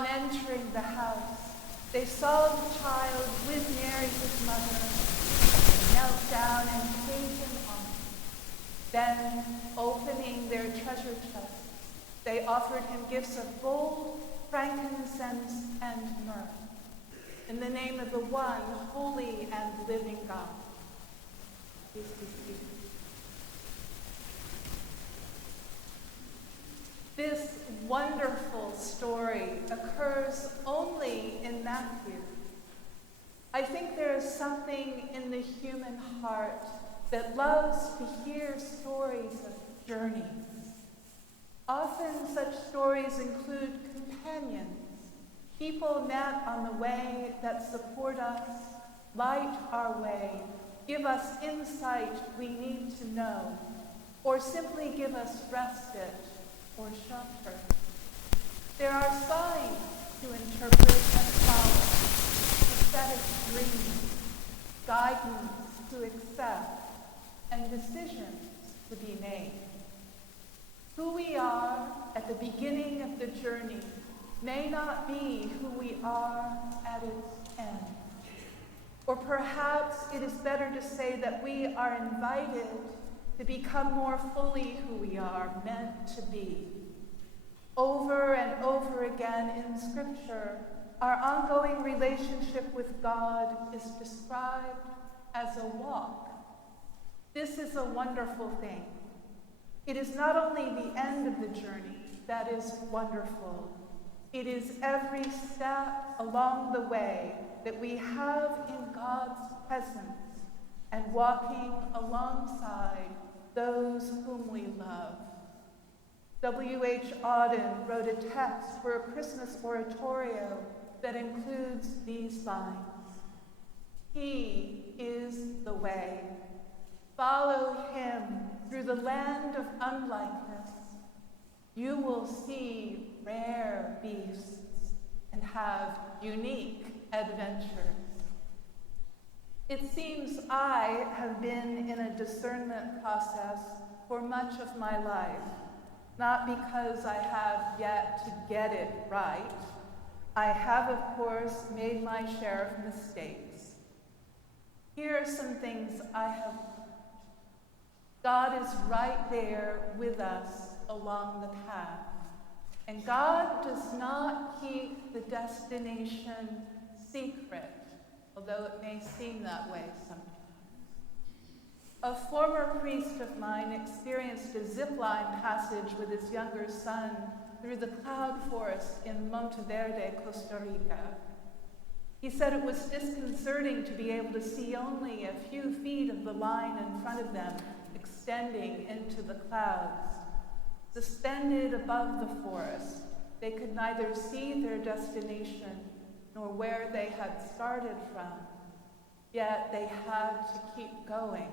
On entering the house, they saw the child with Mary, his mother, and knelt down and paid him homage. Then, opening their treasure chest, they offered him gifts of gold, frankincense, and myrrh. In the name of the one holy and living God. Please be seated. This wonderful story occurs only in Matthew. I think there is something in the human heart that loves to hear stories of journeys. Often such stories include companions, people met on the way that support us, light our way, give us insight we need to know, or simply give us respite or shelter. There are signs to interpret and follow, prophetic dreams, guidance to accept, and decisions to be made. Who we are at the beginning of the journey may not be who we are at its end. Or perhaps it is better to say that we are invited to become more fully who we are meant to be. Over and over again in Scripture, our ongoing relationship with God is described as a walk. This is a wonderful thing. It is not only the end of the journey that is wonderful, it is every step along the way that we have in God's presence and walking alongside those whom we love. W.H. Auden wrote a text for a Christmas oratorio that includes these lines. He is the way. Follow him through the land of unlikeness. You will see rare beasts and have unique adventures. It seems I have been in a discernment process for much of my life, not because I have yet to get it right. I have, of course, made my share of mistakes. Here are some things I have learned. God is right there with us along the path. And God does not keep the destination secret, although it may seem that way sometimes. A former priest of mine experienced a zipline passage with his younger son through the cloud forest in Monteverde, Costa Rica. He said it was disconcerting to be able to see only a few feet of the line in front of them extending into the clouds. Suspended above the forest, they could neither see their destination nor where they had started from, yet they had to keep going.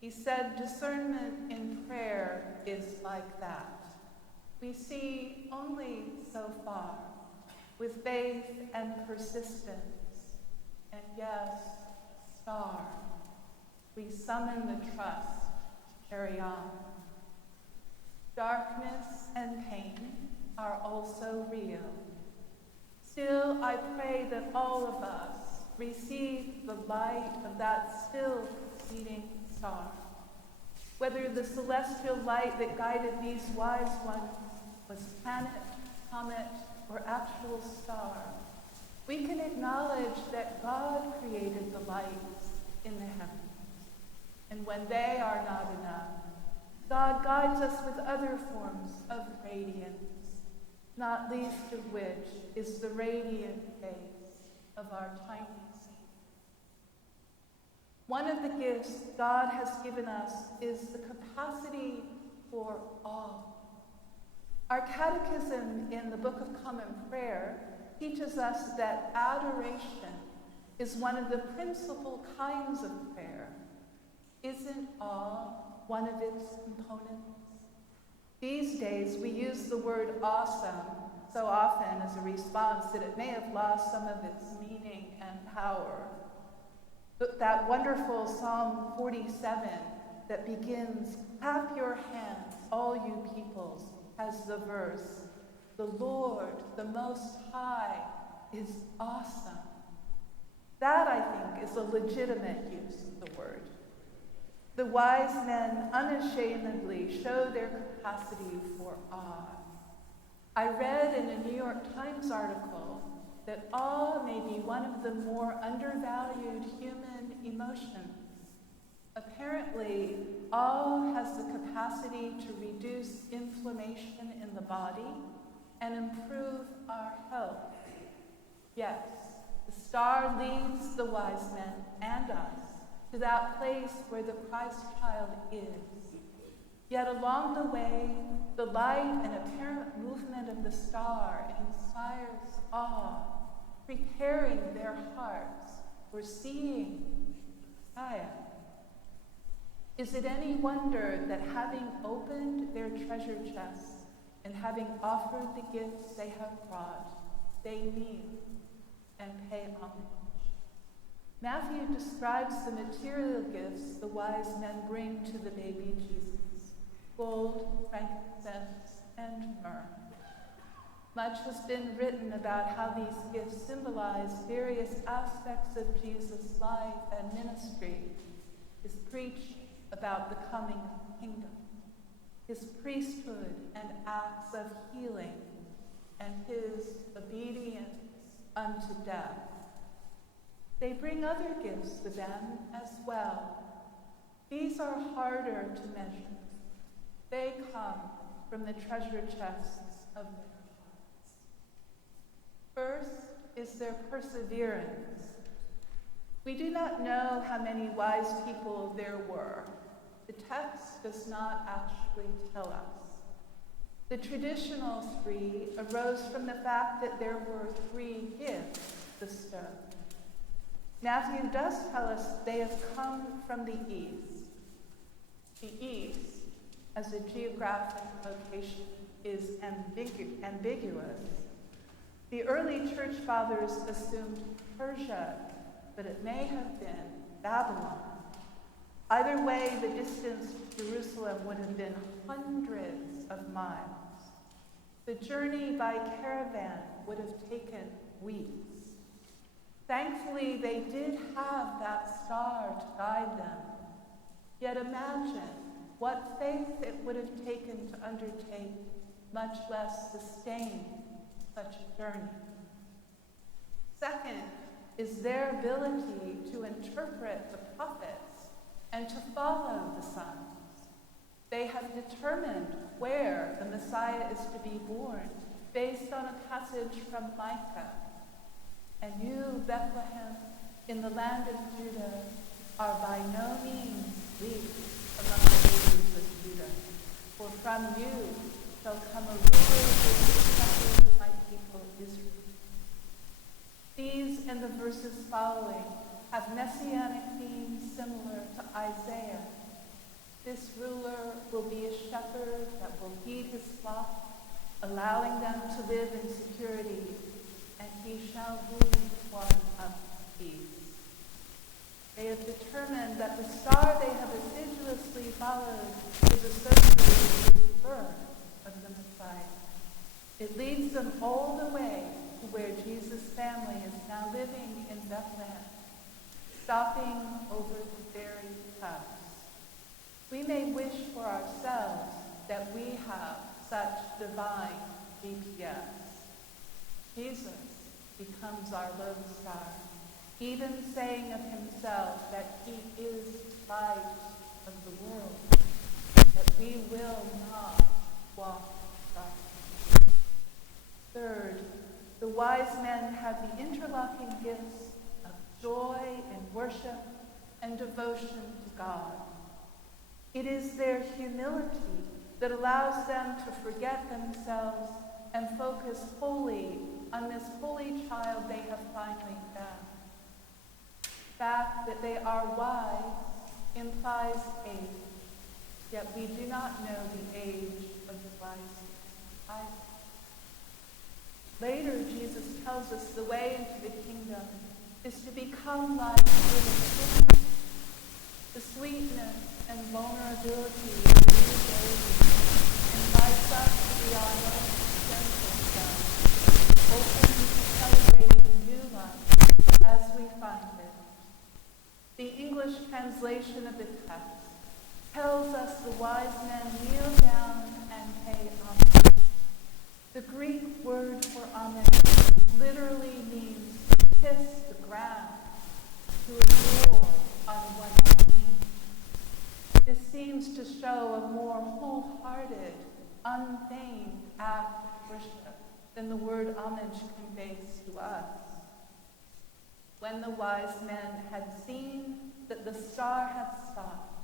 He said discernment in prayer is like that. We see only so far, with faith and persistence, and yes, star. We summon the trust, carry on. Darkness and pain are also real. Still, I pray that all of us receive the light of that still proceeding star. Whether the celestial light that guided these wise ones was planet, comet, or actual star, we can acknowledge that God created the lights in the heavens. And when they are not enough, God guides us with other forms of radiance, not least of which is the radiant face of our tiny Savior. One of the gifts God has given us is the capacity for awe. Our catechism in the Book of Common Prayer teaches us that adoration is one of the principal kinds of prayer. Isn't awe one of its components? These days, we use the word awesome so often as a response that it may have lost some of its meaning and power. But that wonderful Psalm 47 that begins, "Clap your hands, all you peoples," has the verse, the Lord, the Most High, is awesome. That, I think, is a legitimate use of the word. The wise men unashamedly show their capacity for awe. I read in a New York Times article that awe may be one of the more undervalued human emotions. Apparently, awe has the capacity to reduce inflammation in the body and improve our health. Yes, the star leads the wise men and us to that place where the Christ child is. Yet along the way, the light and apparent movement of the star inspires awe, preparing their hearts for seeing Messiah. Is it any wonder that having opened their treasure chests and having offered the gifts they have brought, they kneel and pay homage? Matthew describes the material gifts the wise men bring to the baby Jesus: gold, frankincense, and myrrh. Much has been written about how these gifts symbolize various aspects of Jesus' life and ministry: his preaching about the coming kingdom, his priesthood and acts of healing, and his obedience unto death. They bring other gifts with them as well. These are harder to measure. They come from the treasure chests of their hearts. First is their perseverance. We do not know how many wise people there were. The text does not actually tell us. The traditional three arose from the fact that there were 3 gifts bestowed. Matthew does tell us they have come from the east. The east, as a geographic location, is ambiguous. The early church fathers assumed Persia, but it may have been Babylon. Either way, the distance to Jerusalem would have been hundreds of miles. The journey by caravan would have taken weeks. Thankfully, they did have that star to guide them. Yet imagine what faith it would have taken to undertake, much less sustain, such a journey. Second is their ability to interpret the prophets and to follow the signs. They have determined where the Messiah is to be born based on a passage from Micah. And you, Bethlehem, in the land of Judah, are by no means least among the nations of Judah. For from you shall come a ruler who will shepherd my people Israel. These and the verses following have messianic themes similar to Isaiah. This ruler will be a shepherd that will feed his flock, allowing them to live in security, and he shall be one of peace. They have determined that the star they have assiduously followed is associated with the birth of the Messiah. It leads them all the way to where Jesus' family is now living in Bethlehem, stopping over the very house. We may wish for ourselves that we have such divine GPS. Jesus becomes our lodestar, even saying of himself that he is the light of the world, that we will not walk darkness. Third, the wise men have the interlocking gifts of joy and worship and devotion to God. It is their humility that allows them to forget themselves and focus wholly on this holy child they have finally found. The fact that they are wise implies age, yet we do not know the age of the wise either. Later, Jesus tells us the way into the kingdom is to become like little children. The sweetness and vulnerability of new babies invites us to be our most gentle English translation of the text tells us the wise men kneel down and pay homage. The Greek word for homage literally means to kiss the ground, to adore on one's knees. This seems to show a more wholehearted, unfeigned act of worship than the word homage conveys to us. When the wise men had seen that the star had stopped,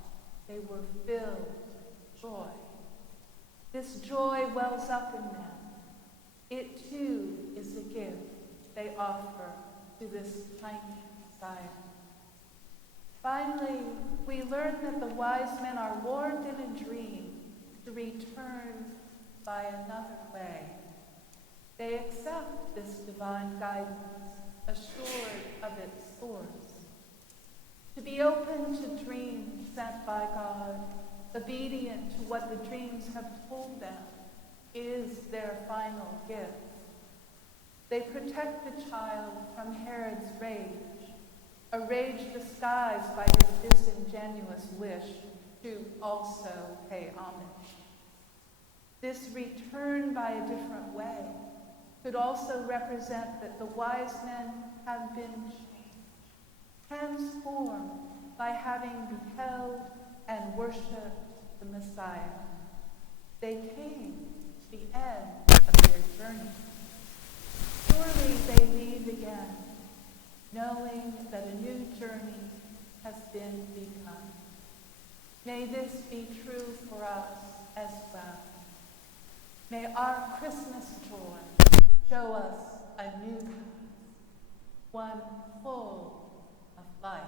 they were filled with joy. This joy wells up in them. It too is a gift they offer to this tiny Messiah. Finally, we learn that the wise men are warned in a dream to return by another way. They accept this divine guidance, assured of its source. To be open to dreams sent by God, obedient to what the dreams have told them, is their final gift. They protect the child from Herod's rage, a rage disguised by his disingenuous wish to also pay homage. This return by a different way could also represent that the wise men have been changed, transformed by having beheld and worshipped the Messiah. They came to the end of their journey. Surely they leave again, knowing that a new journey has been begun. May this be true for us as well. May our Christmas joy show us a new path, one full of light.